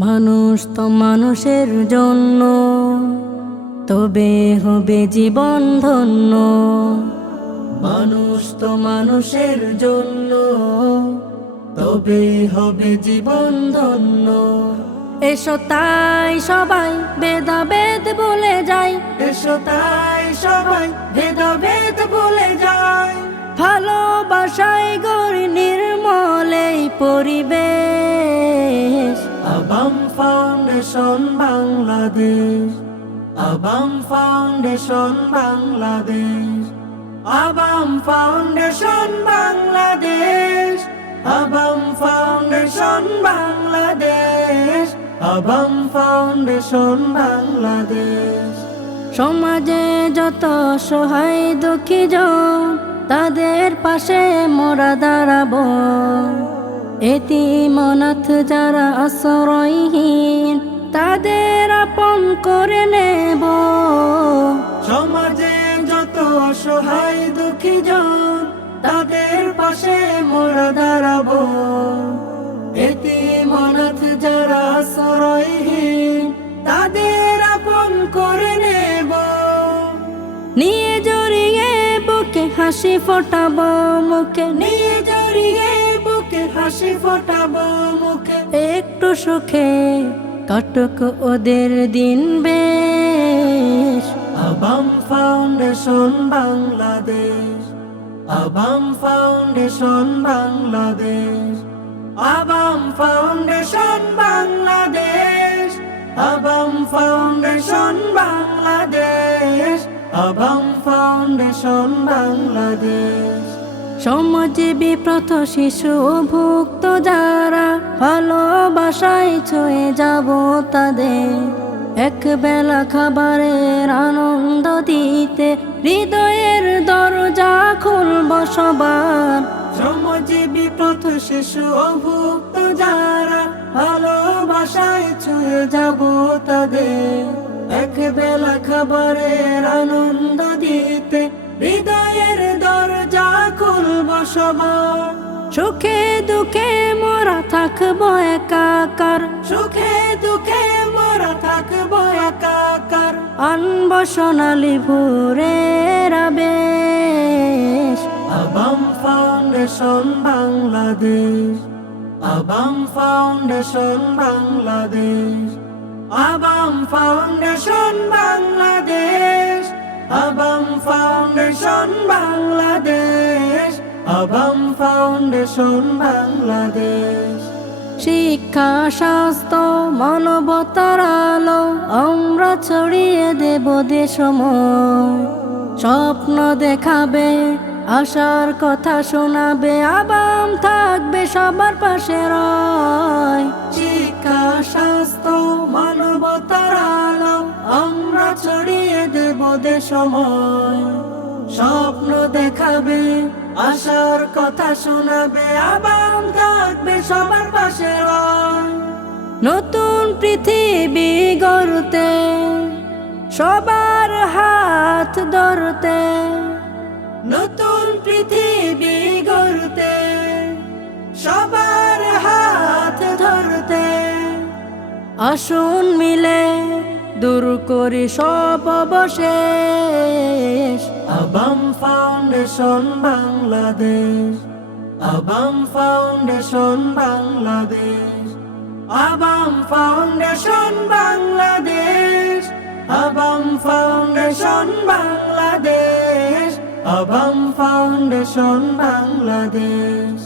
মানুষ তো মানুষের জন্য, তবে হবে জীবন ধন্য। মানুষ তো মানুষের জন্য, তবে হবে জীবন ধন্য। এসো তাই সবাই ভেদাভেদ ভুলে যাই, এসো তাই সবাই ভেদাভেদ ভুলে যাই। ভালোবাসায় গড়ি নির্মল এই পরিবেশ। Abam foundation Bangladesh, Abam foundation Bangladesh, Abam foundation Bangladesh, Abam foundation Bangladesh, Abam foundation Bangladesh. সমাজে যত সহায় দুঃখী জন, তাদের পাশে মোরা দাঁড়াবো। এতিম অনাথ যারা আশ্রয়হীন, তাদের আপন করে নেব। সমাজে যত অসহায় দুঃখী জন, তাদের পাশে মোরা দাঁড়াবো। এতিম অনাথ যারা আশ্রয়হীন, তাদের আপন করে নেব। নিয়ে জড়িয়ে বুকে হাসি ফোটাবো মুখে, নিয়ে জড়িয়ে বুকে হাসি ফোটাবো মুখে। একটু সুখে কাটুক ওদের দিন বেশ। Abam foundation Bangladesh, Abam foundation Bangladesh, Abam foundation Bangladesh, Abam foundation Bangladesh, Abam foundation Bangladesh. সমাজজীবী প্রথ শিশু ভুক্ত যারা, ভালোবাসায় ছুঁয়ে যাব তাদের। এক বেলা খাবারের আনন্দ দিতে, হৃদয়ের দরজা খুলব সবার। সমাজজীবী প্রথ শিশু ভুক্ত যারা, ভালোবাসায় ছুঁয়ে যাব তাদের। এক বেলা খাবারের আনন্দ দিতে, হৃদয়ের দরজা খুলব সবার। সুখে দুঃখে মোরা থাকবো একাকার, সুখে দুঃখে মোরা থাকবো একাকার। আনব সোনালি ভোরের আবেশ। Abam foundation Bangladesh, Abam foundation Bangladesh, Abam foundation Bangladesh, Abam foundation Bangladesh, Abam foundation Bangladesh. শিক্ষা স্বাস্থ্য মানবতার আলো আমরা ছড়িয়ে দেব দেশময়। স্বপ্ন দেখাবে, আশার কথা শোনাবে, আবাম থাকবে সবার পাশে রয়। শিক্ষা স্বাস্থ্য মানবতার আলো আমরা ছড়িয়ে দেব দেশময়। স্বপ্ন দেখাবে, আশার কথা শোনাবে, আবাম থাকবে সবার পাশে রয়। নতুন পৃথিবী গড়তে, সবার হাত ধরতে। নতুন পৃথিবী গড়তে, সবার হাত ধরতে। আসুন মিলে দূর করি সব অবশেষ। Abam foundation Bangladesh, Abam foundation Bangladesh, Abam foundation Bangladesh, Abam foundation Bangladesh, Abam foundation Bangladesh.